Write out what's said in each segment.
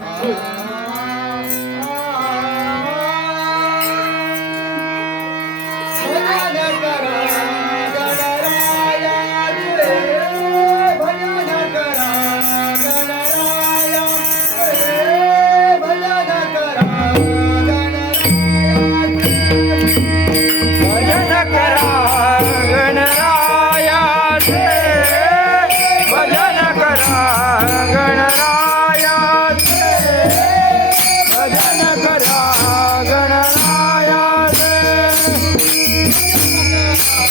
Ah.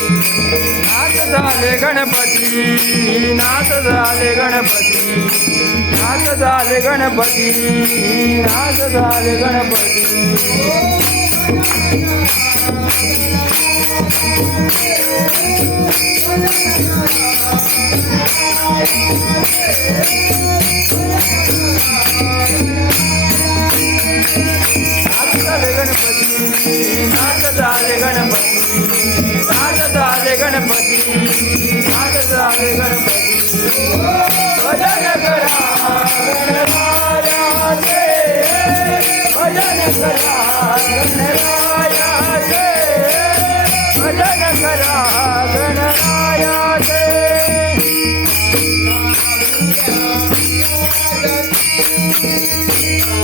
नाच झाले गणपती नाच झाले गणपती. नाच झाले गणपती नाच झाले गणपती. गणपती नाच झाले गणपती. भजन करा गणरायाचे भजन करा गणरायाचे. भजन करा गणरायाचे.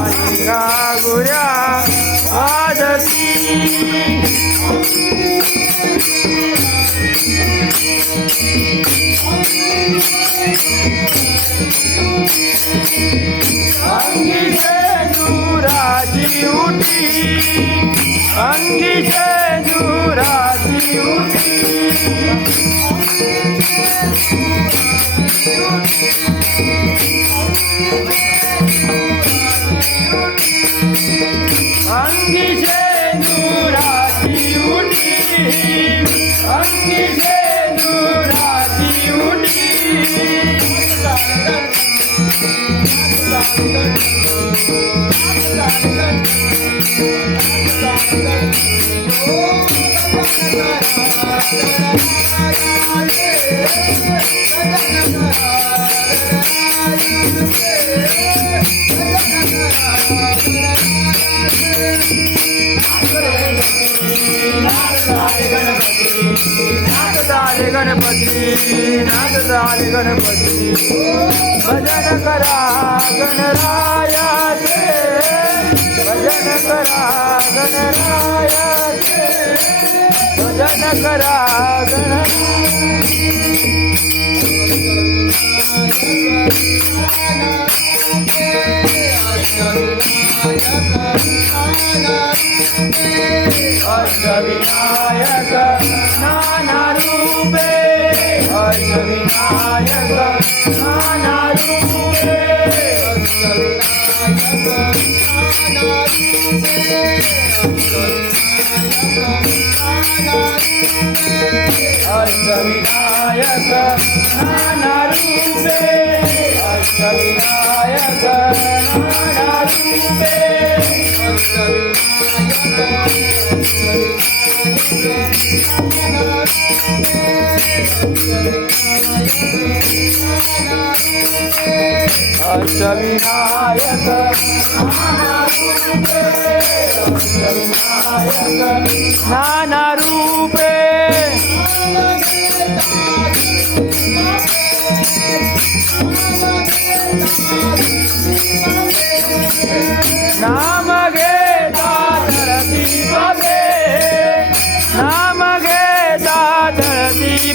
गुऱ्या आदती अंगिजे दुराची उठी अंगिजे दुराची गणपती गणपती भजन करा गणराया भजन करा भजन करा अष्टविनायक नाना रूपे अष्टविनायक नाना रूपे। Ashtavinayaka Ashtavinayaka Ashtavinayaka रूपे। नाम घेता धरती पापे नाम घेता धरती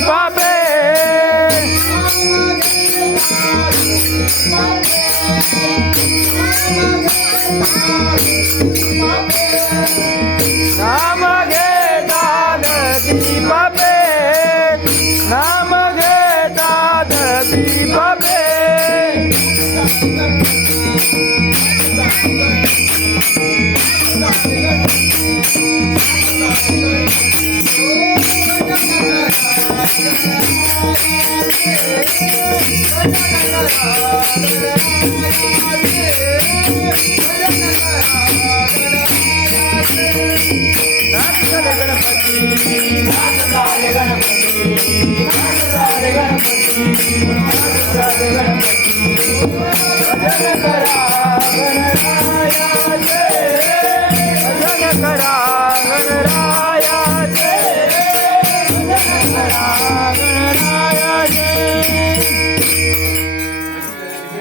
नाम घेता धरती पापे नाम घेता धरती पापे गणपती